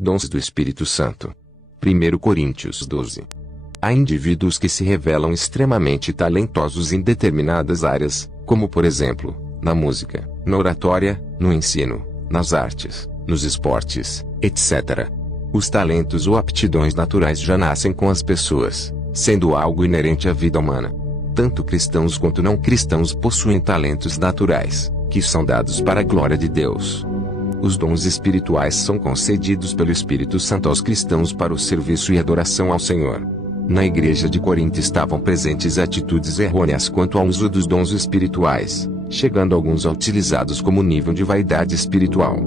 Dons do Espírito Santo. 1 Coríntios 12. Há indivíduos que se revelam extremamente talentosos em determinadas áreas, como por exemplo, na música, na oratória, no ensino, nas artes, nos esportes, etc. Os talentos ou aptidões naturais já nascem com as pessoas, sendo algo inerente à vida humana. Tanto cristãos quanto não cristãos possuem talentos naturais, que são dados para a glória de Deus. Os dons espirituais são concedidos pelo Espírito Santo aos cristãos para o serviço e adoração ao Senhor. Na igreja de Corinto estavam presentes atitudes errôneas quanto ao uso dos dons espirituais, chegando alguns a utilizá-los como nível de vaidade espiritual.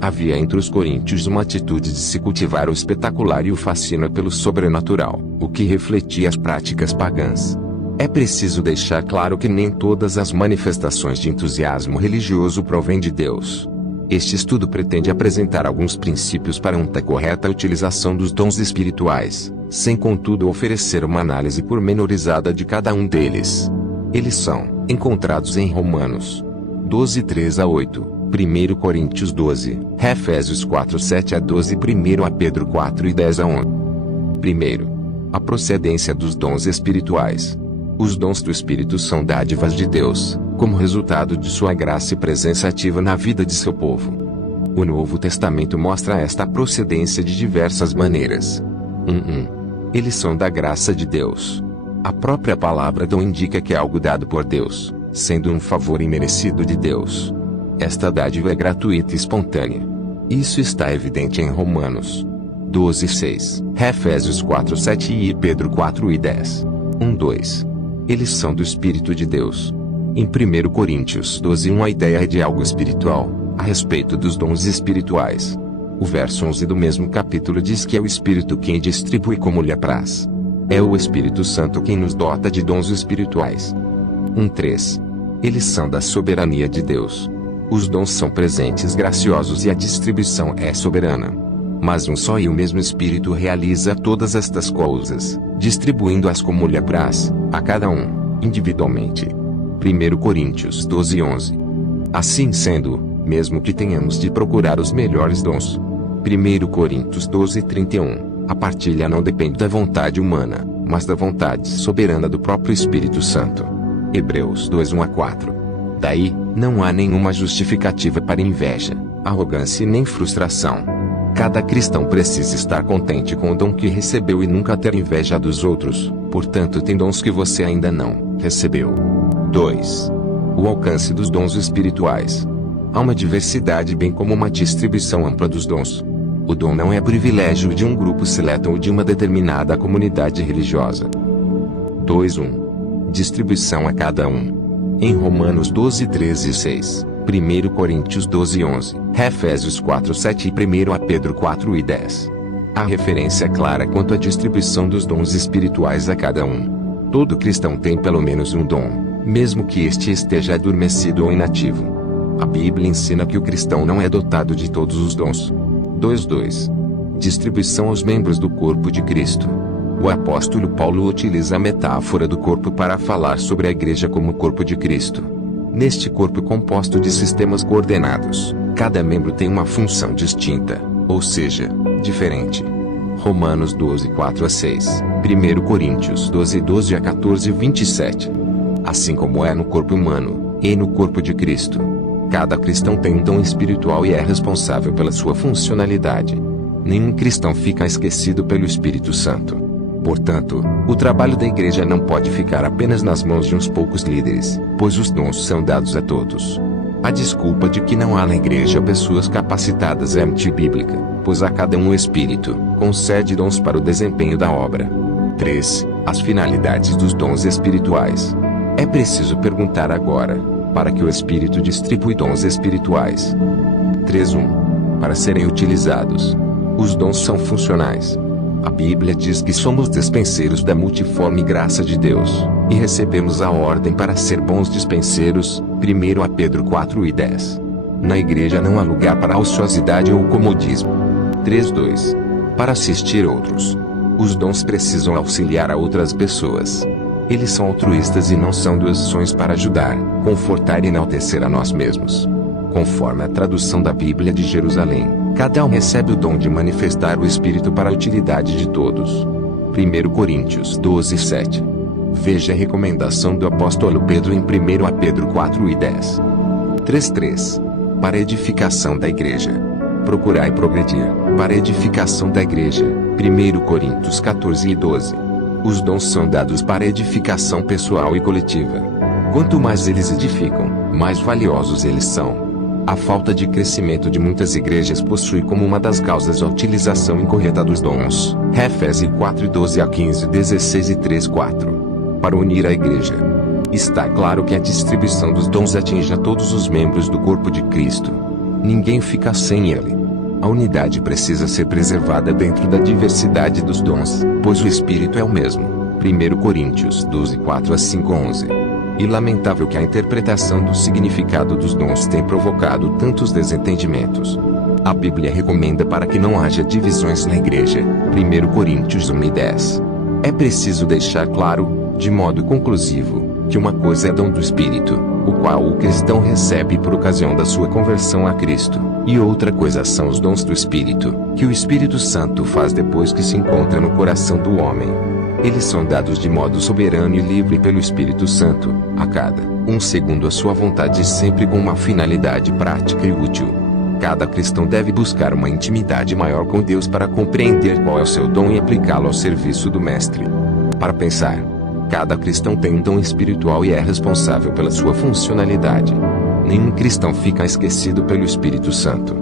Havia entre os coríntios uma atitude de se cultivar o espetacular e o fascínio pelo sobrenatural, o que refletia as práticas pagãs. É preciso deixar claro que nem todas as manifestações de entusiasmo religioso provêm de Deus. Este estudo pretende apresentar alguns princípios para uma correta utilização dos dons espirituais, sem contudo oferecer uma análise pormenorizada de cada um deles. Eles são encontrados em Romanos 12, 3 a 8, 1 Coríntios 12, Efésios 4, 7 a 12 e 1 Pedro 4 e 10 a 11. Primeiro, a procedência dos dons espirituais. Os dons do Espírito são dádivas de Deus, como resultado de sua graça e presença ativa na vida de seu povo. O Novo Testamento mostra esta procedência de diversas maneiras. 1. Eles são da graça de Deus. A própria palavra dom indica que é algo dado por Deus, sendo um favor imerecido de Deus. Esta dádiva é gratuita e espontânea. Isso está evidente em Romanos 12, 6, Efésios 4, 7 e Pedro 4 e 10. 2. Eles são do Espírito de Deus. Em 1 Coríntios 12, a ideia é de algo espiritual, a respeito dos dons espirituais. O verso 11 do mesmo capítulo diz que é o Espírito quem distribui como lhe apraz. É o Espírito Santo quem nos dota de dons espirituais. 3. Eles são da soberania de Deus. Os dons são presentes graciosos e a distribuição é soberana. Mas um só e o mesmo Espírito realiza todas estas coisas, distribuindo-as como lhe apraz, a cada um, individualmente. 1 Coríntios 12, 11. Assim sendo, mesmo que tenhamos de procurar os melhores dons. 1 Coríntios 12, 31. A partilha não depende da vontade humana, mas da vontade soberana do próprio Espírito Santo. Hebreus 2, 1 a 4. Daí, não há nenhuma justificativa para inveja, arrogância e nem frustração. Cada cristão precisa estar contente com o dom que recebeu e nunca ter inveja dos outros, portanto tem dons que você ainda não recebeu. 2. O alcance dos dons espirituais. Há uma diversidade bem como uma distribuição ampla dos dons. O dom não é privilégio de um grupo seleto ou de uma determinada comunidade religiosa. 2.1. Distribuição a cada um. Em Romanos 12, 13 e 6, 1 Coríntios 12, 11, Efésios 4, 7 e 1 Pedro 4 e 10. A referência é clara quanto à distribuição dos dons espirituais a cada um. Todo cristão tem pelo menos um dom, mesmo que este esteja adormecido ou inativo. A Bíblia ensina que o cristão não é dotado de todos os dons. 2.2. Distribuição aos membros do corpo de Cristo. O apóstolo Paulo utiliza a metáfora do corpo para falar sobre a igreja como o corpo de Cristo. Neste corpo composto de sistemas coordenados, cada membro tem uma função distinta, ou seja, diferente. Romanos 12, 4 a 6, 1 Coríntios 12, 12 a 14 e 27. Assim como é no corpo humano, e no corpo de Cristo. Cada cristão tem um dom espiritual e é responsável pela sua funcionalidade. Nenhum cristão fica esquecido pelo Espírito Santo. Portanto, o trabalho da igreja não pode ficar apenas nas mãos de uns poucos líderes, pois os dons são dados a todos. A desculpa de que não há na igreja pessoas capacitadas é antibíblica, pois a cada um o Espírito concede dons para o desempenho da obra. 3. As finalidades dos dons espirituais. É preciso perguntar agora: para que o Espírito distribui dons espirituais? 3.1. Para serem utilizados. Os dons são funcionais. A Bíblia diz que somos dispenseiros da multiforme graça de Deus, e recebemos a ordem para ser bons dispenseiros, 1 Pedro 4 e 10. Na igreja não há lugar para a ociosidade ou comodismo. 3.2. Para assistir outros. Os dons precisam auxiliar a outras pessoas. Eles são altruístas e não são doações para ajudar, confortar e enaltecer a nós mesmos. Conforme a tradução da Bíblia de Jerusalém, Cada um recebe o dom de manifestar o Espírito para a utilidade de todos. 1 Coríntios 12:7. Veja a recomendação do apóstolo Pedro em 1 Pedro 4:10. 3:3. Para edificação da igreja. Procurai progredir, para edificação da igreja. 1 Coríntios 14:12. Os dons são dados para edificação pessoal e coletiva. Quanto mais eles edificam, mais valiosos eles são. A falta de crescimento de muitas igrejas possui como uma das causas a utilização incorreta dos dons. Efésios 4:12-15, 16 e 3:4. Para unir a igreja. Está claro que a distribuição dos dons atinge a todos os membros do corpo de Cristo. Ninguém fica sem ele. A unidade precisa ser preservada dentro da diversidade dos dons, pois o Espírito é o mesmo. 1 Coríntios 12:4-5-11. E lamentável que a interpretação do significado dos dons tenha provocado tantos desentendimentos. A Bíblia recomenda para que não haja divisões na igreja. 1 Coríntios 1:10. É preciso deixar claro, de modo conclusivo, que uma coisa é dom do Espírito, o qual o cristão recebe por ocasião da sua conversão a Cristo, e outra coisa são os dons do Espírito, que o Espírito Santo faz depois que se encontra no coração do homem. Eles são dados de modo soberano e livre pelo Espírito Santo, a cada um segundo a sua vontade e sempre com uma finalidade prática e útil. Cada cristão deve buscar uma intimidade maior com Deus para compreender qual é o seu dom e aplicá-lo ao serviço do Mestre. Para pensar, cada cristão tem um dom espiritual e é responsável pela sua funcionalidade. Nenhum cristão fica esquecido pelo Espírito Santo.